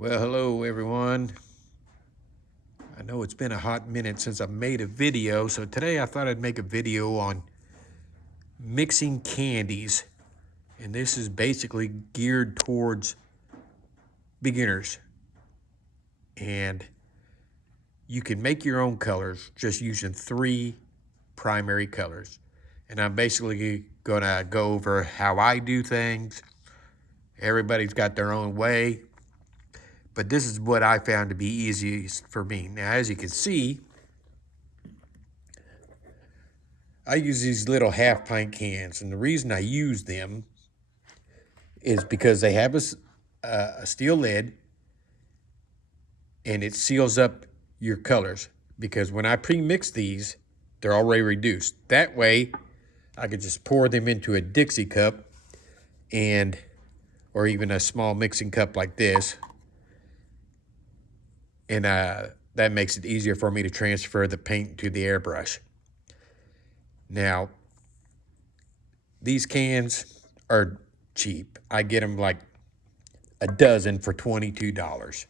Well, hello everyone. I know it's been a hot minute since I've made a video, so today I thought I'd make a video on mixing candies. And this is basically geared towards beginners. And you can make your own colors just using 3 primary colors. And I'm basically gonna go over how I do things. Everybody's got their own way, but this is what I found to be easiest for me. Now, as you can see, I use these little half-pint cans, and the reason I use them is because they have a steel lid, and it seals up your colors. Because when I pre-mix these, they're already reduced. That way, I could just pour them into a Dixie cup, or even a small mixing cup like this, and that makes it easier for me to transfer the paint to the airbrush. Now, these cans are cheap. I get them like a dozen for $22.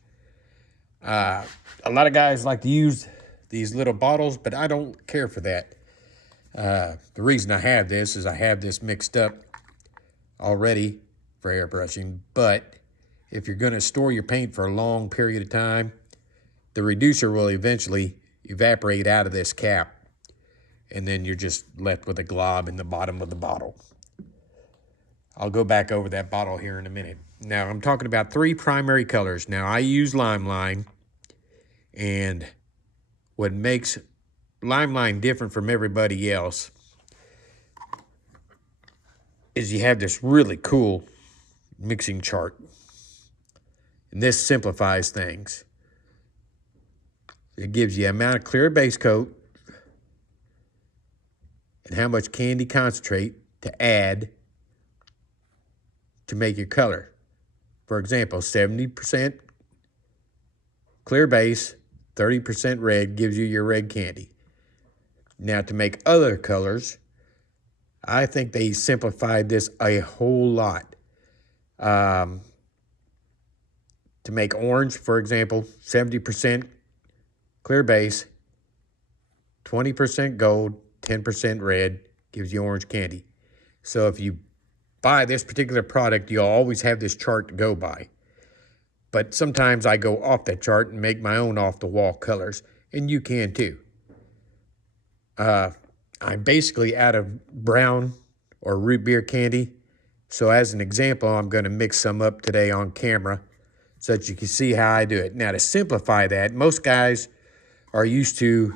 A lot of guys like to use these little bottles, but I don't care for that. The reason I have this is I have this mixed up already for airbrushing, but if you're going to store your paint for a long period of time, the reducer will eventually evaporate out of this cap, and then you're just left with a glob in the bottom of the bottle. I'll go back over that bottle here in a minute. Now, I'm talking about 3 primary colors. Now, I use Limeline, and what makes Limeline different from everybody else is you have this really cool mixing chart, and this simplifies things. It gives you amount of clear base coat and how much candy concentrate to add to make your color. For example, 70% clear base, 30% red gives you your red candy. Now, to make other colors, I think they simplified this a whole lot. To make orange, for example, 70% clear base, 20% gold, 10% red gives you orange candy. So if you buy this particular product, you'll always have this chart to go by. But sometimes I go off that chart and make my own off-the-wall colors, and you can too. I'm basically out of brown or root beer candy. So as an example, I'm going to mix some up today on camera so that you can see how I do it. Now, to simplify that, most guys are used to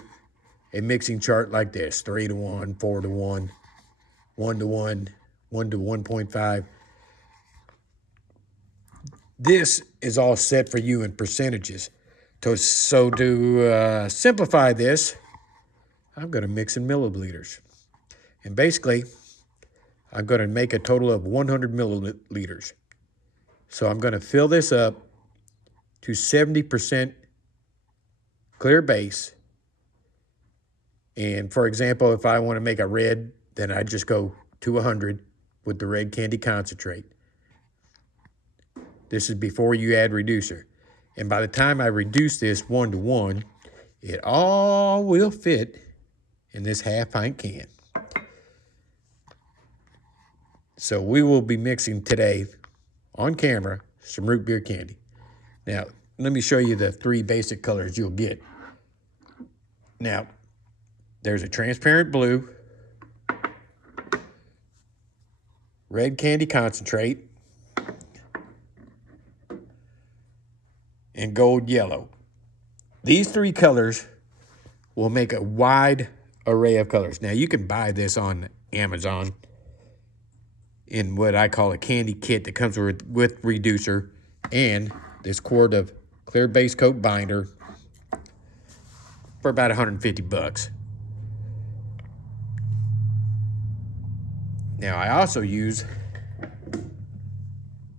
a mixing chart like this: 3-to-1, 4-to-1, 1-to-1, 1-to-1.5. This is all set for you in percentages. So to simplify this, I'm going to mix in milliliters. And basically, I'm going to make a total of 100 milliliters. So I'm going to fill this up to 70% clear base. And for example, if I want to make a red, then I just go to 100 with the red candy concentrate. This is before you add reducer. And by the time I reduce this 1-to-1, it all will fit in this half-pint can. So we will be mixing today on camera some root beer candy. Now, let me show you the 3 basic colors you'll get. Now, there's a transparent blue, red candy concentrate, and gold yellow. These 3 colors will make a wide array of colors. Now, you can buy this on Amazon in what I call a candy kit that comes with reducer and this quart of clear base coat binder for about 150 bucks. Now, I also use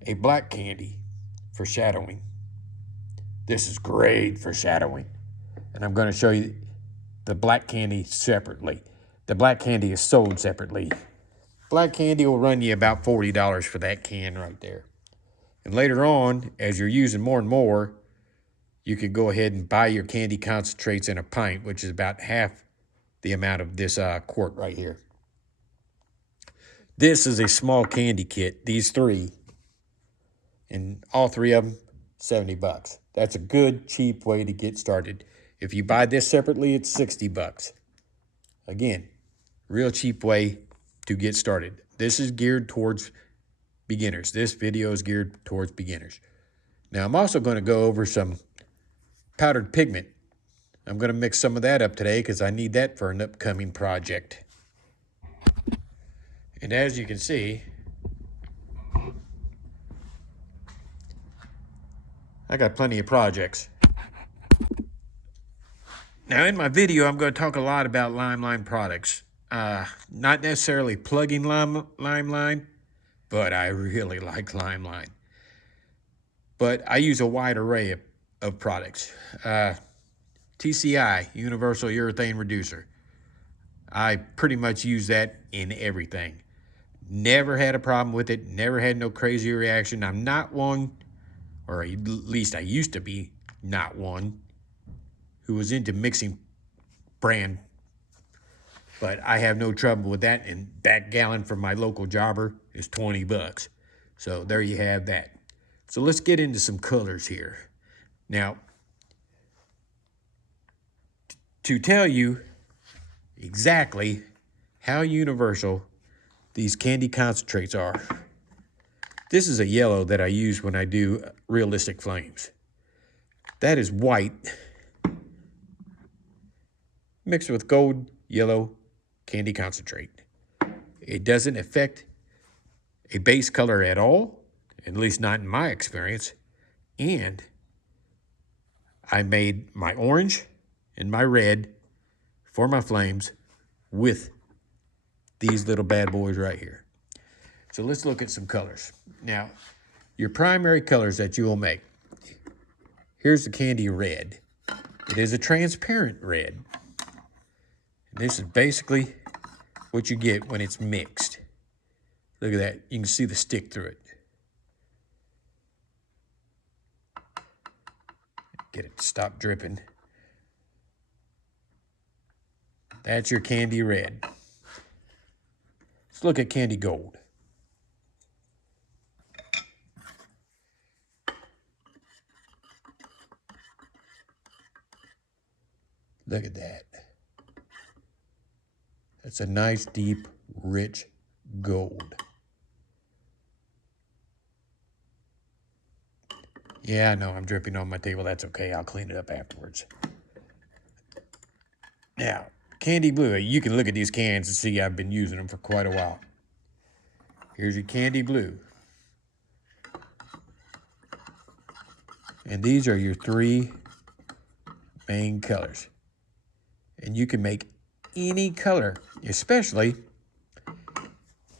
a black candy for shadowing. This is great for shadowing. And I'm going to show you the black candy separately. The black candy is sold separately. Black candy will run you about $40 for that can right there. And later on, as you're using more and more, you could go ahead and buy your candy concentrates in a pint, which is about half the amount of this quart right here. This is a small candy kit, these three, and all three of them, 70 bucks. That's a good, cheap way to get started. If you buy this separately, it's 60 bucks. Again, real cheap way to get started. This is geared towards beginners. This video is geared towards beginners. Now, I'm also going to go over some powdered pigment. I'm going to mix some of that up today because I need that for an upcoming project. And as you can see, I got plenty of projects. Now, in my video, I'm going to talk a lot about Limeline products. Not necessarily plugging Limeline, but I really like Limeline. But I use a wide array of products. TCI, Universal Urethane Reducer. I pretty much use that in everything. Never had a problem with it. Never had no crazy reaction. I'm not one, or at least I used to be not one, who was into mixing brand. But I have no trouble with that. And that gallon from my local jobber is 20 bucks. So there you have that. So let's get into some colors here. Now, to tell you exactly how universal these candy concentrates are, this is a yellow that I use when I do realistic flames. That is white mixed with gold yellow candy concentrate. It doesn't affect a base color at all, at least not in my experience. And I made my orange and my red for my flames with these little bad boys right here. So let's look at some colors. Now, your primary colors that you will make. Here's the candy red. It is a transparent red. And this is basically what you get when it's mixed. Look at that. You can see the stick through it. Get it to stop dripping. That's your candy red. Let's look at candy gold. Look at that. That's a nice, deep, rich gold. Yeah, I know I'm dripping on my table. That's okay. I'll clean it up afterwards. Now, candy blue. You can look at these cans and see I've been using them for quite a while. Here's your candy blue. And these are your three main colors. And you can make any color, especially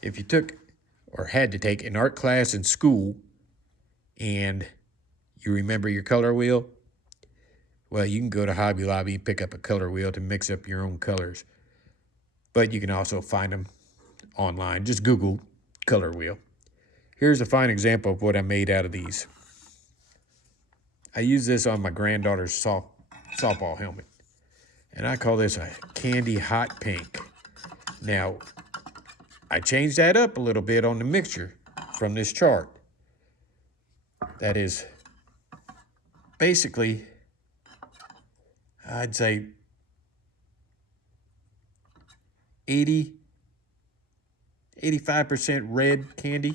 if you took or had to take an art class in school and you remember your color wheel. Well, you can go to Hobby Lobby and pick up a color wheel to mix up your own colors. But you can also find them online. Just Google color wheel. Here's a fine example of what I made out of these. I use this on my granddaughter's softball helmet. And I call this a candy hot pink. Now, I changed that up a little bit on the mixture from this chart. That is basically, I'd say 85% red candy.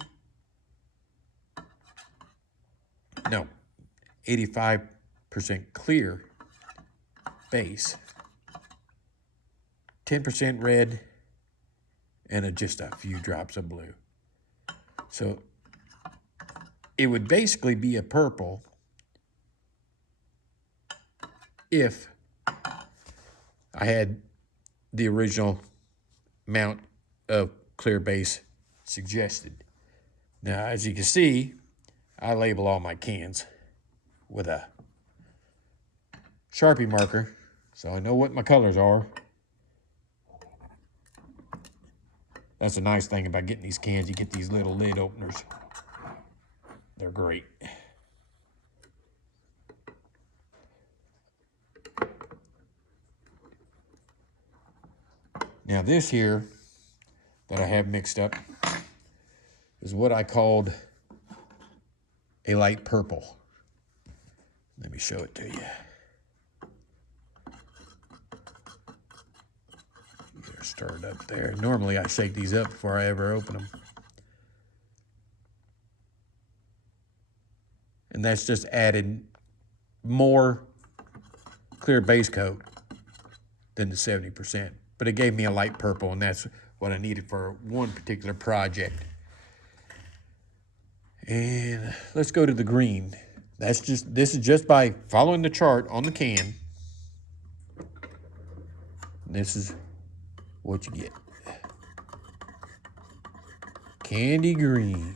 No, 85% clear base. 10% red, and just a few drops of blue. So it would basically be a purple if I had the original amount of clear base suggested. Now, as you can see, I label all my cans with a Sharpie marker, so I know what my colors are. That's a nice thing about getting these cans. You get these little lid openers. They're great. Now this here that I have mixed up is what I called a light purple. Let me show it to you. They're stirred up there. Normally I shake these up before I ever open them. And that's just added more clear base coat than the 70%. But it gave me a light purple, and that's what I needed for one particular project. And let's go to the green. This is just by following the chart on the can. This is what you get. Candy green.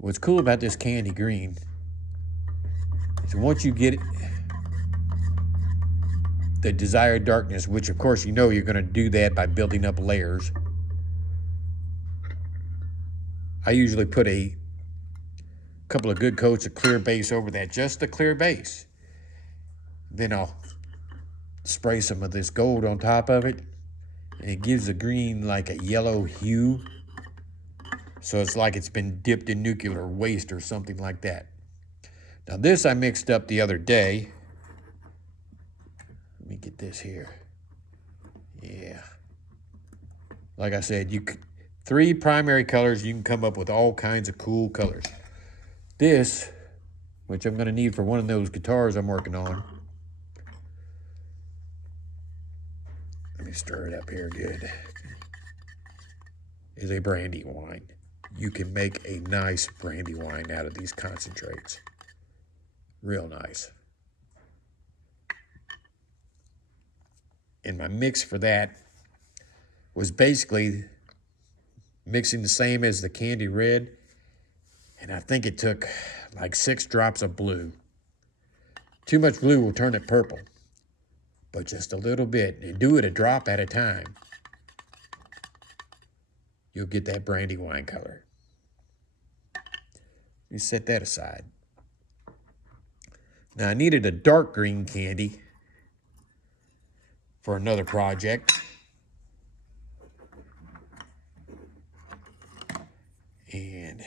What's cool about this candy green is once you get it, the desired darkness, which of course you know you're going to do that by building up layers. I usually put a couple of good coats of clear base over that, just the clear base. Then I'll spray some of this gold on top of it, and it gives the green like a yellow hue. So it's like it's been dipped in nuclear waste or something like that. Now this I mixed up the other day. Let me get this here. Yeah. Like I said, 3 primary colors, you can come up with all kinds of cool colors. This, which I'm going to need for one of those guitars I'm working on. Let me stir it up here good. Is a brandy wine. You can make a nice brandy wine out of these concentrates. Real nice. And my mix for that was basically mixing the same as the candy red. And I think it took like 6 drops of blue. Too much blue will turn it purple. But just a little bit. And do it a drop at a time. You'll get that brandy wine color. You set that aside. Now I needed a dark green candy for another project. And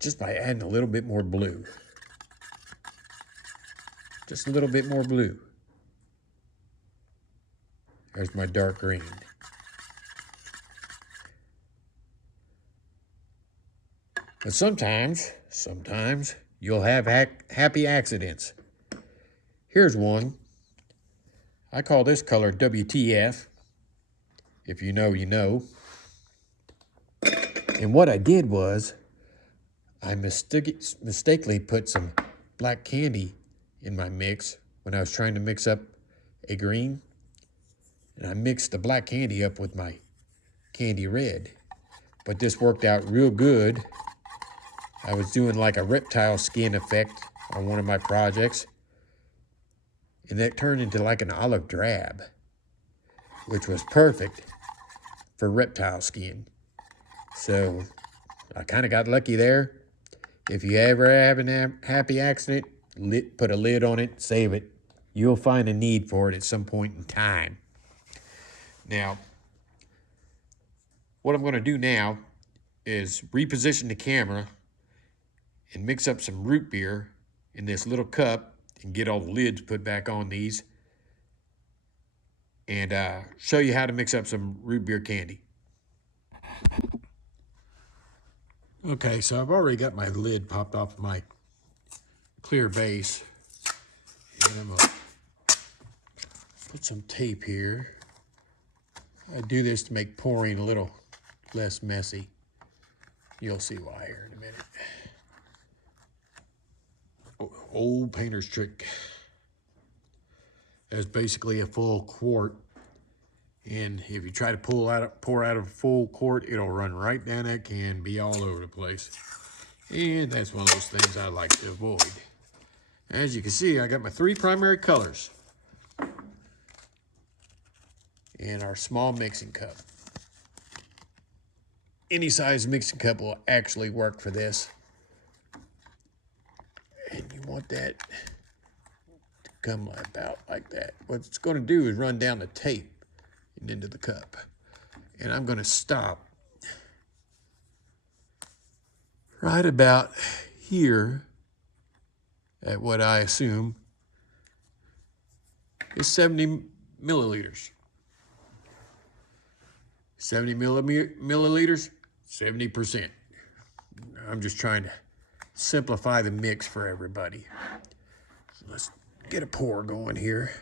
just by adding a little bit more blue. Just a little bit more blue. There's my dark green. But sometimes you'll have happy accidents. Here's one. I call this color WTF. If you know, you know. And what I did was, I mistakenly put some black candy in my mix when I was trying to mix up a green. And I mixed the black candy up with my candy red. But this worked out real good. I was doing like a reptile skin effect on one of my projects. And that turned into like an olive drab, which was perfect for reptile skin. So I kind of got lucky there. If you ever have a happy accident, put a lid on it, save it. You'll find a need for it at some point in time. Now, what I'm going to do now is reposition the camera and mix up some root beer in this little cup and get all the lids put back on these and show you how to mix up some root beer candy. Okay, so I've already got my lid popped off my clear base. And I'm going to put some tape here. I do this to make pouring a little less messy. You'll see why here in a minute. Old painter's trick. That's basically a full quart. And if you try to pour out a full quart, it'll run right down that can, be all over the place. And that's one of those things I like to avoid. As you can see, I got my 3 primary colors in our small mixing cup. any size mixing cup will actually work for this. And you want that to come about like that. What it's going to do is run down the tape and into the cup. And I'm going to stop right about here at what I assume is 70 milliliters. 70 milliliters, 70%. I'm just trying to simplify the mix for everybody. So let's get a pour going here.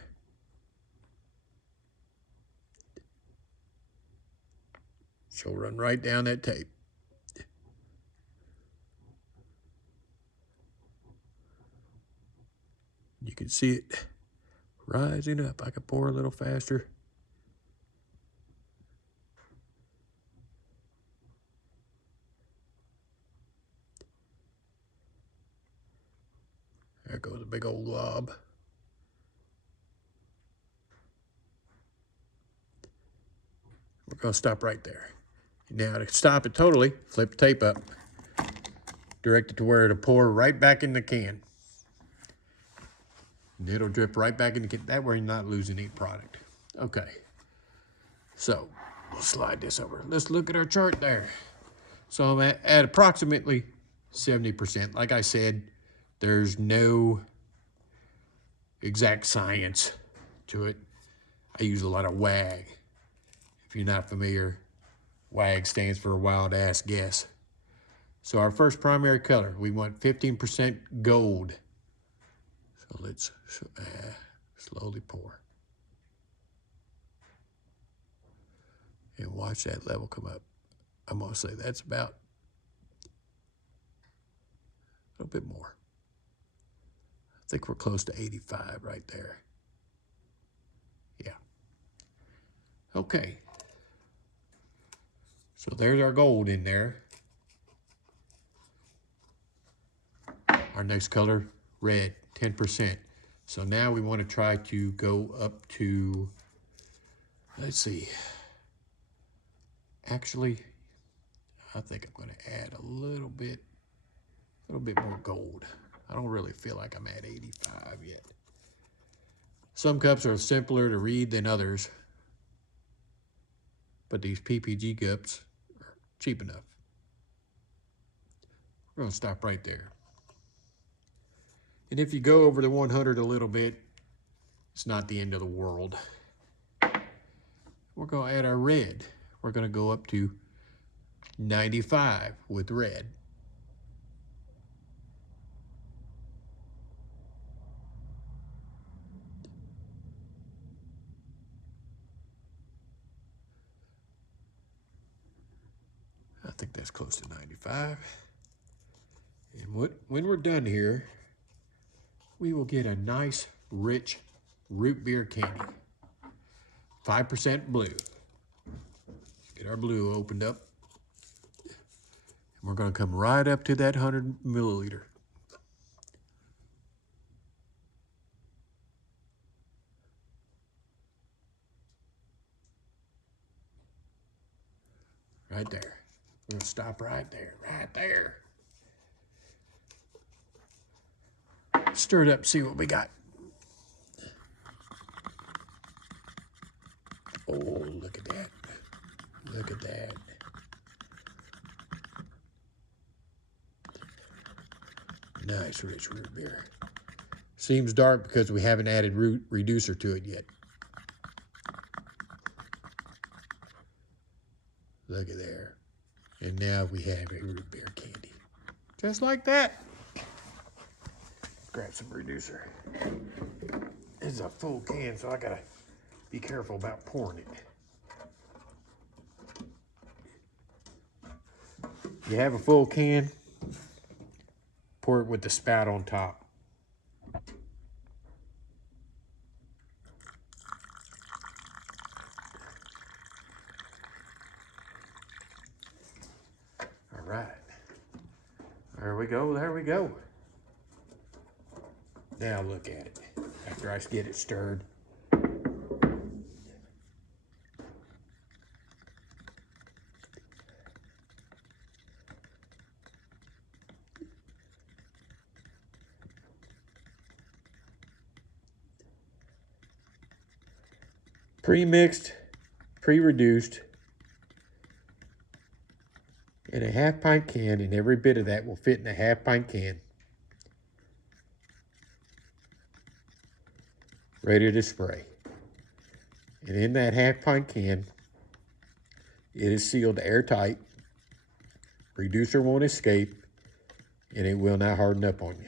She'll run right down that tape. You can see it rising up. I can pour a little faster. There goes a big old glob. We're going to stop right there. Now to stop it totally, flip the tape up. Direct it to where it'll pour right back in the can. And it'll drip right back in the can. That way you're not losing any product. Okay. So we'll slide this over. Let's look at our chart there. So I'm at approximately 70%. Like I said, there's no exact science to it. I use a lot of WAG. If you're not familiar, WAG stands for wild ass guess. So our first primary color, we want 15% gold. So let's slowly pour. And watch that level come up. I'm gonna say that's about a little bit more. I think we're close to 85 right there. Yeah. Okay. So there's our gold in there. Our next color, red, 10%. So now we want to try to go up to, let's see. Actually, I think I'm going to add a little bit more gold. I don't really feel like I'm at 85 yet. Some cups are simpler to read than others, but these PPG cups are cheap enough. We're going to stop right there. And if you go over the 100 a little bit, it's not the end of the world. We're going to add our red. We're going to go up to 95 with red. I think that's close to 95. And when we're done here, we will get a nice, rich root beer candy. 5% blue. Let's get our blue opened up. And we're going to come right up to that 100 milliliter. Right there. We're going to stop right there, right there. Stir it up, see what we got. Oh, look at that. Look at that. Nice rich root beer. Seems dark because we haven't added root reducer to it yet. Look at there. And now we have a root beer candy. Just like that. Grab some reducer. This is a full can, so I gotta be careful about pouring it. You have a full can, pour it with the spout on top. All right. There we go, there we go. Now look at it, after I get it stirred. pre-mixed, pre-reduced in a half-pint can, and every bit of that will fit in a half-pint can. Ready to spray. And in that half-pint can, it is sealed airtight. Reducer won't escape, and it will not harden up on you.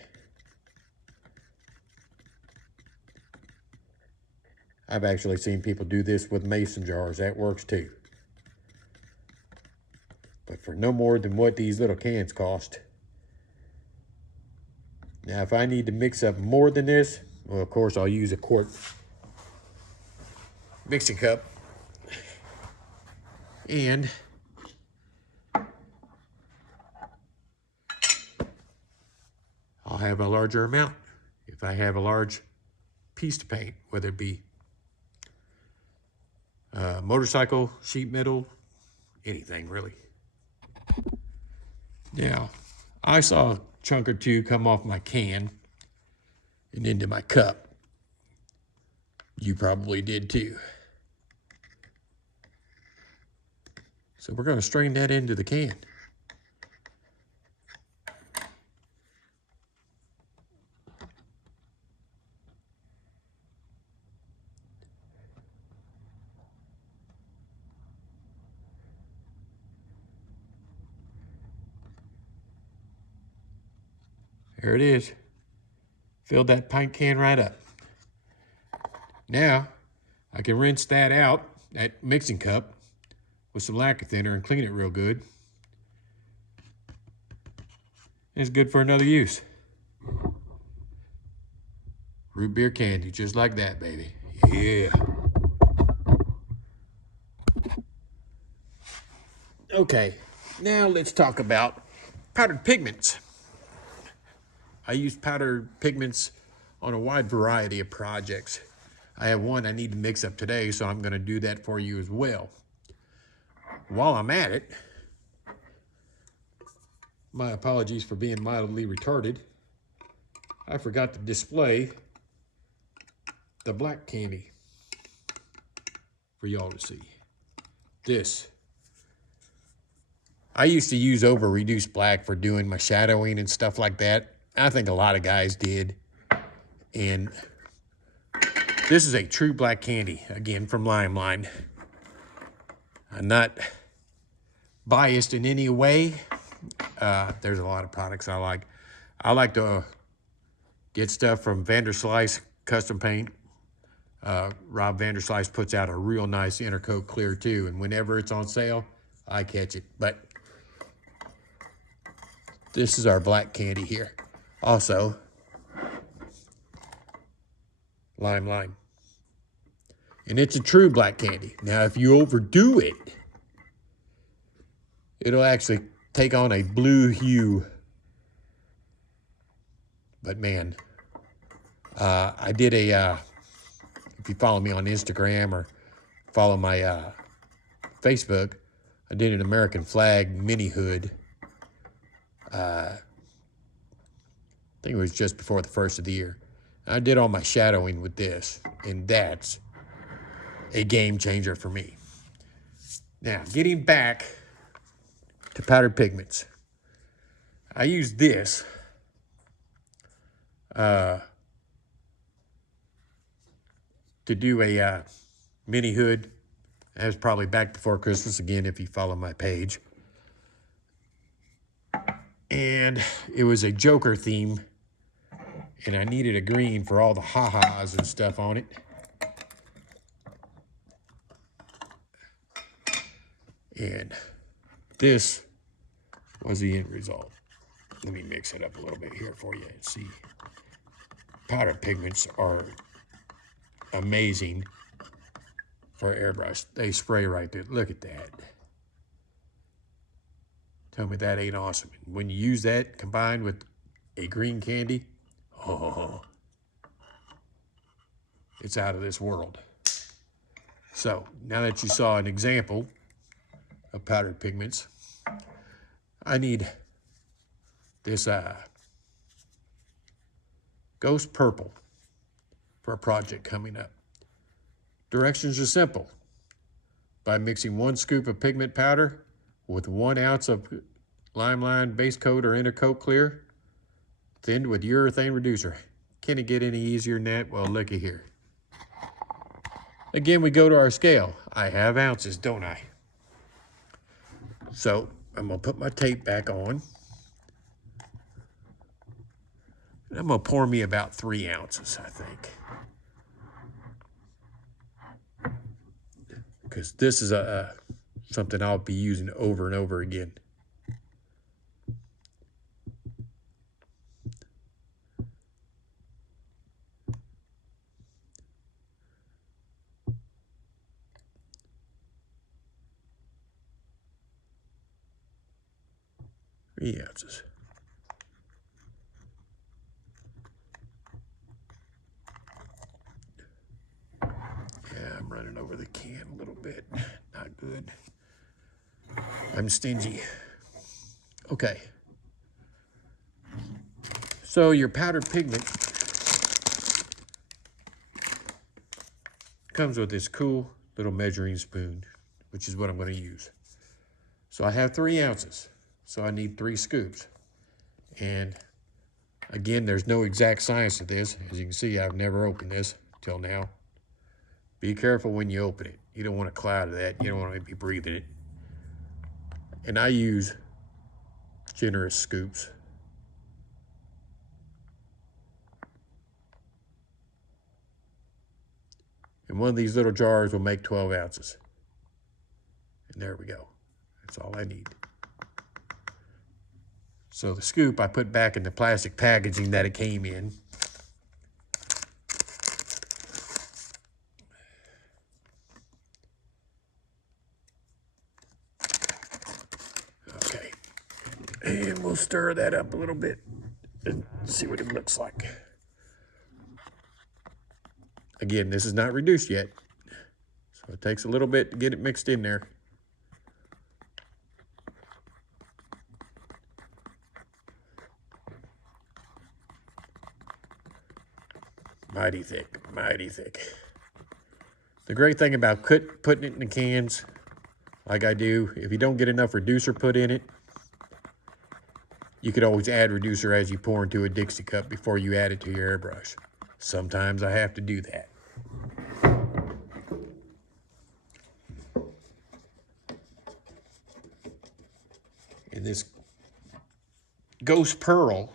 I've actually seen people do this with mason jars. That works too. But for no more than what these little cans cost. Now, if I need to mix up more than this, well, of course, I'll use a quart mixing cup. And I'll have a larger amount. If I have a large piece to paint, whether it be motorcycle, sheet metal, anything really. Now, I saw a chunk or two come off my can and into my cup. You probably did too. So we're going to strain that into the can. There it is. Filled that pint can right up. Now, I can rinse that out, that mixing cup, with some lacquer thinner and clean it real good. It's good for another use. Root beer candy, just like that, baby. Yeah. Okay, now let's talk about powdered pigments. I use powdered pigments on a wide variety of projects. I have one I need to mix up today, so I'm going to do that for you as well. While I'm at it, my apologies for being mildly retarded, I forgot to display the black candy for y'all to see. This. I used to use over-reduced black for doing my shadowing and stuff like that. I think a lot of guys did. And this is a true black candy, again, from Limeline. I'm not biased in any way. There's a lot of products I like. I like to get stuff from Vanderslice Custom Paint. Rob Vanderslice puts out a real nice Intercoat Clear too, and whenever it's on sale, I catch it. But this is our black candy here. Also, Limeline. And it's a true black candy. Now, if you overdo it, it'll actually take on a blue hue. But man, I did a, if you follow me on Instagram or follow my Facebook, I did an American flag mini hood. I think it was just before the first of the year. I did all my shadowing with this, and that's a game changer for me. Now, getting back to powdered pigments. I use this to do a mini hood. That was probably back before Christmas again, if you follow my page. And it was a Joker theme, and I needed a green for all the ha-has and stuff on it. And this was the end result. Let me mix it up a little bit here for you and see. Powdered pigments are amazing for airbrush. They spray right there. Look at that. Tell me that ain't awesome. When you use that combined with a green candy, oh, it's out of this world. So now that you saw an example of powdered pigments, I need this Ghost Purple for a project coming up. Directions are simple. By mixing 1 scoop of pigment powder with 1 ounce of Limeline base coat or intercoat clear, thinned with urethane reducer. Can it get any easier than that? Well, looky here. Again, we go to our scale. I have ounces, don't I? So I'm gonna put my tape back on. And I'm gonna pour me about 3 ounces, I think. Because this is something I'll be using over and over again. Three ounces. Yeah, I'm running over the can a little bit. Not good. I'm stingy. Okay. So your powdered pigment comes with this cool little measuring spoon, which is what I'm going to use. So I have 3 ounces. So I need 3 scoops. And again, there's no exact science to this. As you can see, I've never opened this till now. Be careful when you open it. You don't want a cloud of that. You don't want to be breathing it. And I use generous scoops. And one of these little jars will make 12 ounces. And there we go. That's all I need. So the scoop I put back in the plastic packaging that it came in. Okay. And we'll stir that up a little bit and see what it looks like. Again, this is not reduced yet, so it takes a little bit to get it mixed in there. Mighty thick, mighty thick. The great thing about putting it in the cans, like I do, if you don't get enough reducer put in it, you could always add reducer as you pour into a Dixie cup before you add it to your airbrush. Sometimes I have to do that. And this Ghost Pearl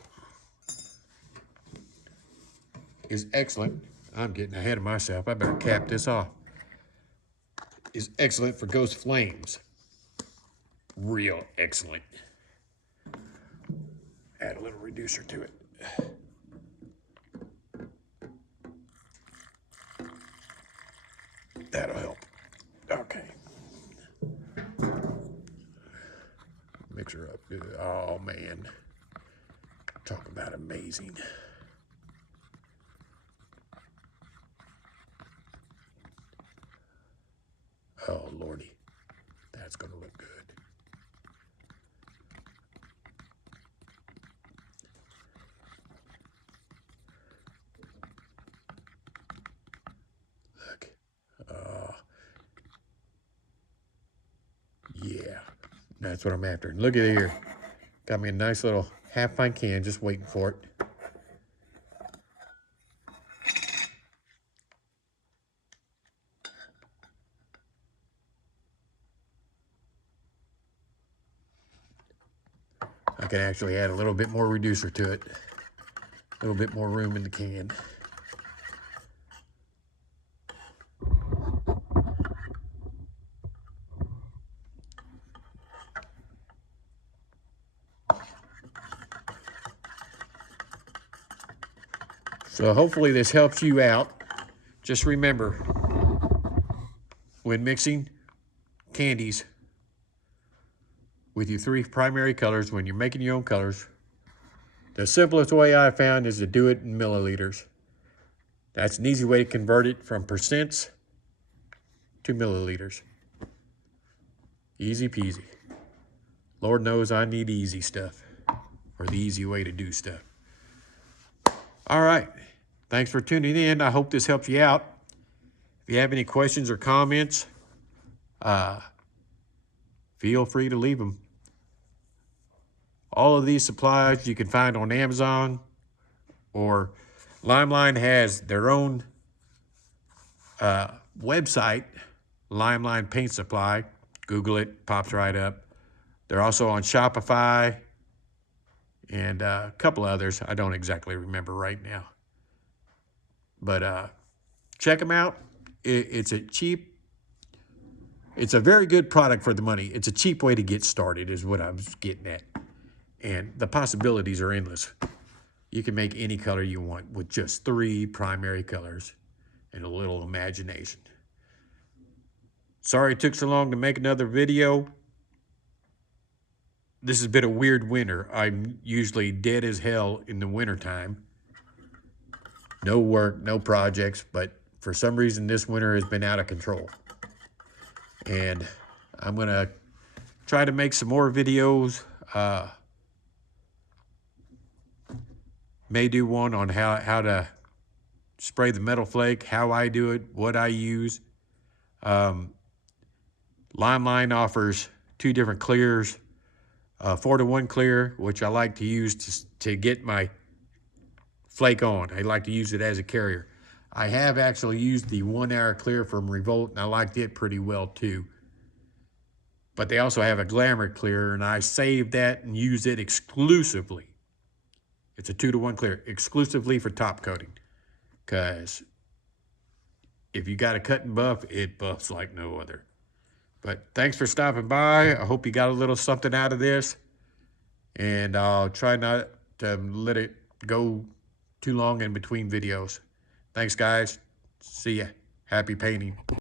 is excellent. I'm getting ahead of myself. I better cap this off. Is excellent for ghost flames. Real excellent. Add a little reducer to it. That'll help. Okay. Mix her up. Oh, man. Talk about amazing. Oh, Lordy. That's going to look good. Look. Yeah. That's what I'm after. And look at it here. Got me a nice little half-pint can, just waiting for it. I can actually add a little bit more reducer to it. A little bit more room in the can. So hopefully this helps you out. Just remember, when mixing candies with your 3 primary colors, when you're making your own colors, the simplest way I found is to do it in milliliters. That's an easy way to convert it from percents to milliliters. Easy peasy. Lord knows I need easy stuff, or the easy way to do stuff. All right. Thanks for tuning in. I hope this helps you out. If you have any questions or comments, feel free to leave them. All of these supplies you can find on Amazon, or Limeline has their own website, Limeline Paint Supply. Google it, pops right up. They're also on Shopify and a couple others I don't exactly remember right now. But check them out. It's a very good product for the money. It's a cheap way to get started is what I was getting at. And the possibilities are endless. You can make any color you want with just 3 primary colors and a little imagination. Sorry it took so long to make another video. This has been a weird winter. I'm usually dead as hell in the wintertime. No work, no projects, but for some reason this winter has been out of control. And I'm gonna try to make some more videos. May do one on how to spray the metal flake, how I do it, what I use. Limeline offers 2 different clears, 4-to-1 clear, which I like to use to get my flake on. I like to use it as a carrier. I have actually used the 1-hour clear from Revolt, and I liked it pretty well too. But they also have a glamour clear, and I saved that and use it exclusively. It's a 2-to-1 clear, exclusively for top coating. Because if you got a cut and buff, it buffs like no other. But thanks for stopping by. I hope you got a little something out of this. And I'll try not to let it go too long in between videos. Thanks, guys. See ya. Happy painting.